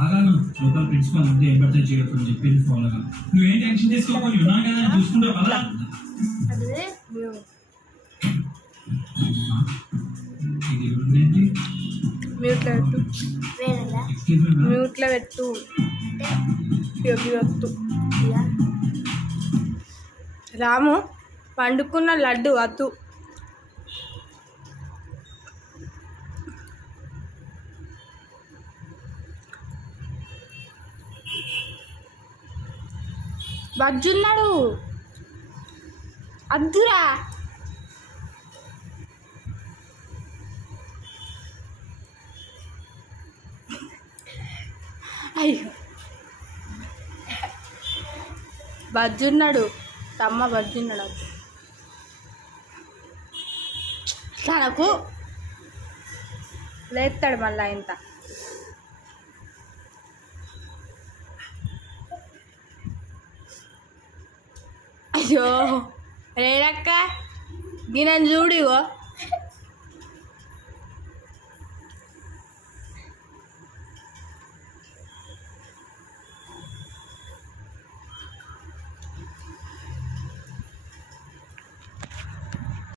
ఆగాను local principal ఉంటే ఏం పడితే చేయొద్దని చెప్పింది ఫాలో గా. నువ్వేం టెన్షన్ తీసుకోవాలి, ఉన్నాను కదా చూసుకుంటావు కదా. మ్యూట్లో పెట్టు రాము పండుకున్న లడ్డు అత్తు బజ్జున్నాడు అద్దురా అయ్యో బజ్జున్నాడు తమ్మ బజ్జున్నాడు తనకు లేస్తాడు మళ్ళా ఇంత అయ్యో రేడక్క గిన్నె చూడిగో